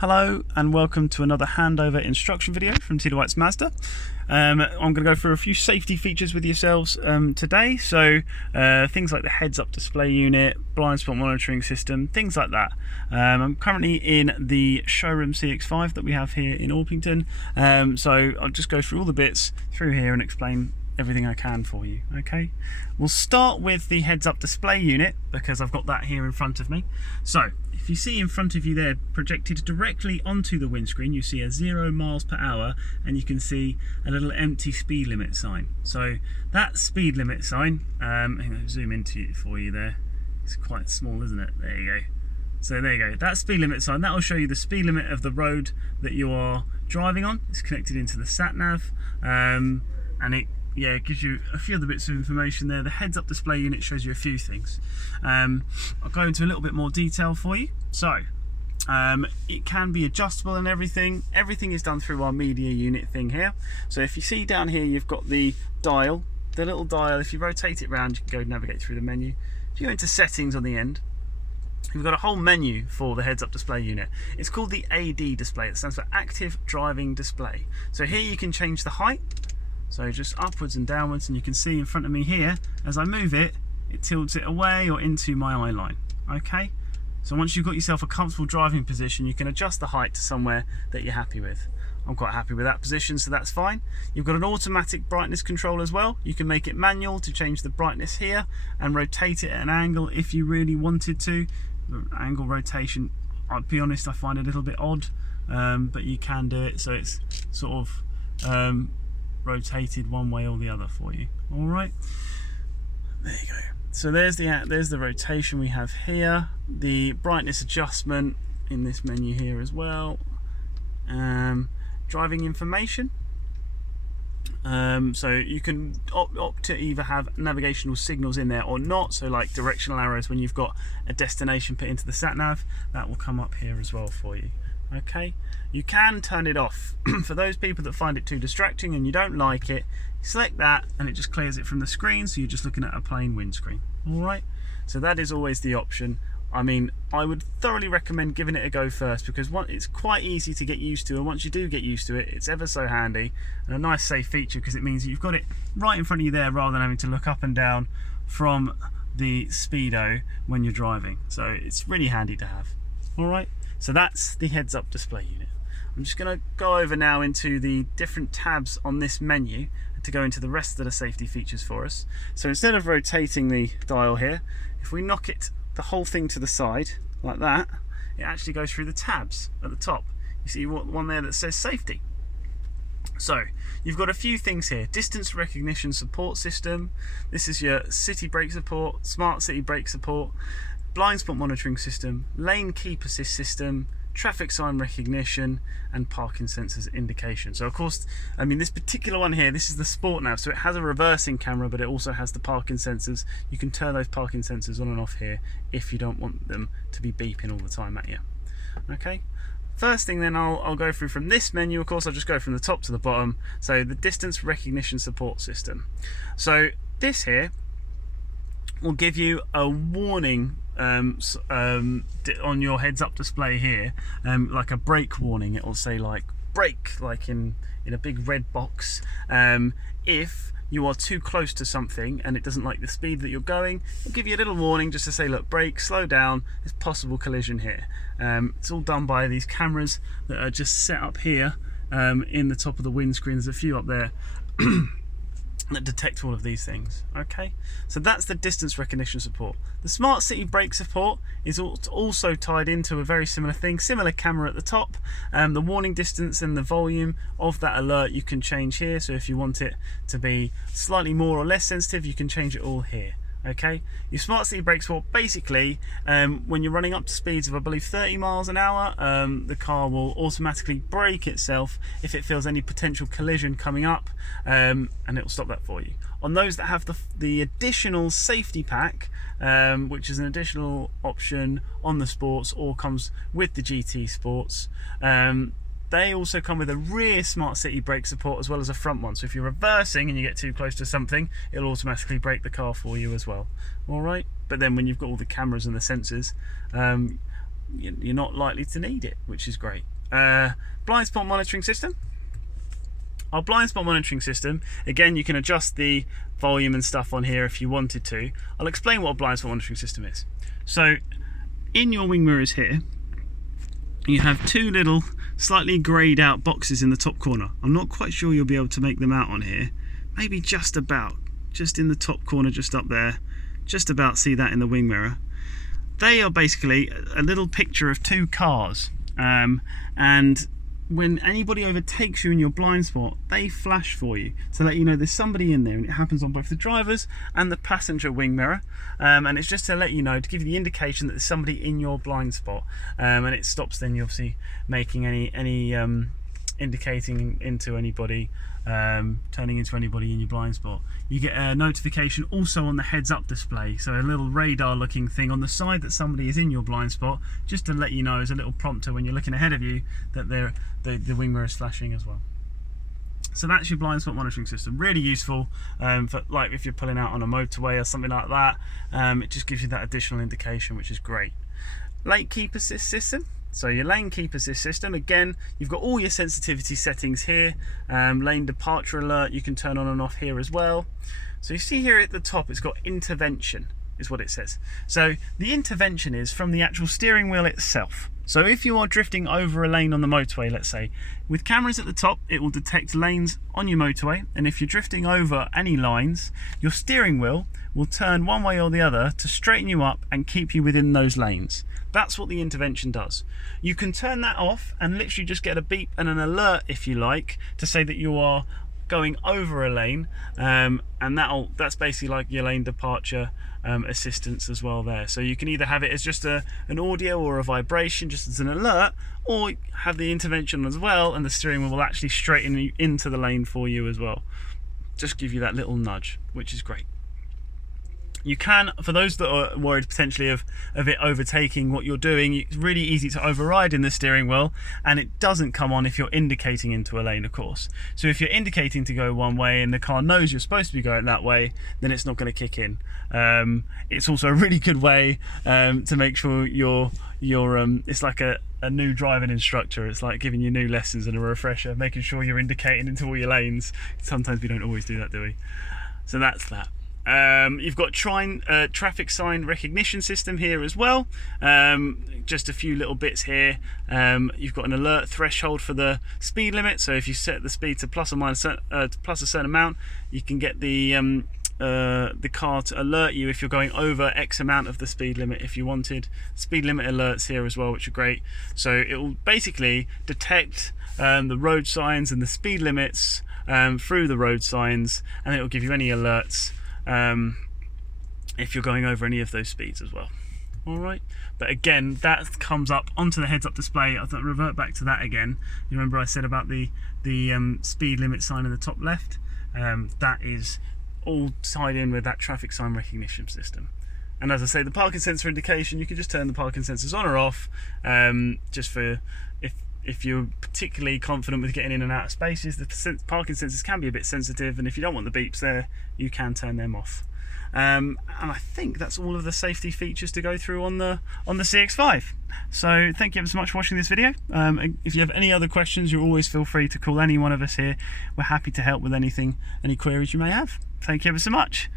Hello and welcome to another handover instruction video from T. White's Mazda. I'm going to go through a few safety features with yourselves today. So things like the heads-up display unit, blind spot monitoring system, things like that. I'm currently in the showroom CX-5 that we have here in Orpington. So I'll just go through all the bits through here and explain everything I can for you. Okay, we'll start with the heads-up display unit because I've got that here in front of me. So if you see in front of you there, projected directly onto the windscreen, you see a 0 miles per hour and you can see a little empty speed limit sign. So that speed limit sign, hang on, zoom into it for you there. It's quite small, isn't it? There you go. So there you go. That speed limit sign, that will show you the speed limit of the road that you are driving on. It's connected into the sat nav, and it gives you a few other bits of information there. The heads-up display unit shows you a few things. I'll go into a little bit more detail for you. So, it can be adjustable and everything. Everything is done through our media unit thing here. So if you see down here, you've got the dial, the little dial. If you rotate it around, you can go navigate through the menu. If you go into settings on the end, you've got a whole menu for the heads-up display unit. It's called the AD display. It stands for Active Driving Display. So here you can change the height. So just upwards and downwards, and you can see in front of me here, as I move it, it tilts it away or into my eye line. Okay, so once you've got yourself a comfortable driving position, you can adjust the height to somewhere that you're happy with. I'm quite happy with that position, so that's fine. You've got an automatic brightness control as well. You can make it manual to change the brightness here and rotate it at an angle if you really wanted to. Angle rotation, I'll be honest, I find it a little bit odd, but you can do it, so it's sort of rotated one way or the other for you. All right, there you go. So there's the rotation we have here. The brightness adjustment in this menu here as well. Driving information. So you can opt to either have navigational signals in there or not. So like directional arrows when you've got a destination put into the sat nav, that will come up here as well for you. Okay, you can turn it off. For those people that find it too distracting and you don't like it, select that and it just clears it from the screen, so you're just looking at a plain windscreen. Alright, so that is always the option. I mean, I would thoroughly recommend giving it a go first, because it's quite easy to get used to, and once you do get used to it, it's ever so handy and a nice safe feature, because it means you've got it right in front of you there rather than having to look up and down from the speedo when you're driving. So it's really handy to have. Alright, so that's the heads-up display unit. I'm just going to go over now into the different tabs on this menu to go into the rest of the safety features for us. So instead of rotating the dial here, if we knock it, the whole thing to the side like that, it actually goes through the tabs at the top. You see one there that says safety. So you've got a few things here. Distance recognition support system. This is your city brake support, smart city brake support, blind spot monitoring system, lane keep assist system, traffic sign recognition, and parking sensors indication. So of course, I mean, this particular one here, this is the sport nav, so it has a reversing camera, but it also has the parking sensors. You can turn those parking sensors on and off here if you don't want them to be beeping all the time at you. Okay, first thing then I'll go through from this menu. Of course, I'll just go from the top to the bottom. So the distance recognition support system. So this here will give you a warning on your heads-up display here, like a brake warning. It will say like brake, like in a big red box. If you are too close to something and it doesn't like the speed that you're going, it'll give you a little warning just to say, look, brake, slow down, there's possible collision here. It's all done by these cameras that are just set up here in the top of the windscreen. There's a few up there that detect all of these things. Okay, so that's the distance recognition support. The smart city brake support is also tied into a very similar thing, similar camera at the top. The warning distance and the volume of that alert you can change here, so if you want it to be slightly more or less sensitive, you can change it all here. Okay, your smart city brake support, basically when you're running up to speeds of, I believe, 30 miles an hour, the car will automatically brake itself if it feels any potential collision coming up, and it will stop that for you. On those that have the additional safety pack, which is an additional option on the Sports or comes with the GT Sports, they also come with a rear smart city brake support as well as a front one. So if you're reversing and you get too close to something, it'll automatically brake the car for you as well. All right, but then when you've got all the cameras and the sensors, you're not likely to need it, which is great. Blind spot monitoring system. Our blind spot monitoring system, again, you can adjust the volume and stuff on here if you wanted to. I'll explain what a blind spot monitoring system is. So in your wing mirrors here, you have two little slightly greyed out boxes in the top corner. I'm not quite sure you'll be able to make them out on here. Maybe just about, just in the top corner, just up there, just about see that in the wing mirror. They are basically a little picture of two cars, and when anybody overtakes you in your blind spot, they flash for you to let you know there's somebody in there, and it happens on both the driver's and the passenger wing mirror, and it's just to let you know, to give you the indication that there's somebody in your blind spot, and it stops then you obviously making any indicating into anybody, turning into anybody in your blind spot. You get a notification also on the heads up display, so a little radar looking thing on the side that somebody is in your blind spot, just to let you know as a little prompter when you're looking ahead of you that the wing mirror is flashing as well. So that's your blind spot monitoring system. Really useful for, like, if you're pulling out on a motorway or something like that. It just gives you that additional indication, which is great. Lane keep assist system. So your lane keep assist system, again, you've got all your sensitivity settings here. Lane departure alert you can turn on and off here as well. So you see here at the top it's got intervention is what it says. So the intervention is from the actual steering wheel itself. So if you are drifting over a lane on the motorway, let's say, with cameras at the top, it will detect lanes on your motorway, and if you're drifting over any lines, your steering wheel will turn one way or the other to straighten you up and keep you within those lanes. That's what the intervention does. You can turn that off and literally just get a beep and an alert, if you like, to say that you are going over a lane, and that's basically like your lane departure assistance as well there. So you can either have it as just an audio or a vibration, just as an alert, or have the intervention as well, and the steering wheel will actually straighten you into the lane for you as well. Just give you that little nudge, which is great. You can, for those that are worried potentially of it overtaking what you're doing, it's really easy to override in the steering wheel, and it doesn't come on if you're indicating into a lane, of course. So if you're indicating to go one way and the car knows you're supposed to be going that way, then it's not going to kick in. It's also a really good way to make sure you're it's like a new driving instructor. It's like giving you new lessons and a refresher, making sure you're indicating into all your lanes. Sometimes we don't always do that, do we? So that's that. You've got traffic sign recognition system here as well. Just a few little bits here. You've got an alert threshold for the speed limit, so if you set the speed to plus a certain amount, you can get the car to alert you if you're going over X amount of the speed limit if you wanted. Speed limit alerts here as well, which are great. So it will basically detect the road signs and the speed limits through the road signs, and it will give you any alerts if you're going over any of those speeds as well. Alright, but again, that comes up onto the heads-up display. I'll revert back to that again. You remember I said about the speed limit sign in the top left? That is all tied in with that traffic sign recognition system. And as I say, the parking sensor indication, you can just turn the parking sensors on or off, just for if you're particularly confident with getting in and out of spaces. The parking sensors can be a bit sensitive, and if you don't want the beeps there, you can turn them off. And I think that's all of the safety features to go through on the CX-5. So thank you ever so much for watching this video. If you have any other questions, you always feel free to call any one of us here. We're happy to help with anything, any queries you may have. Thank you ever so much.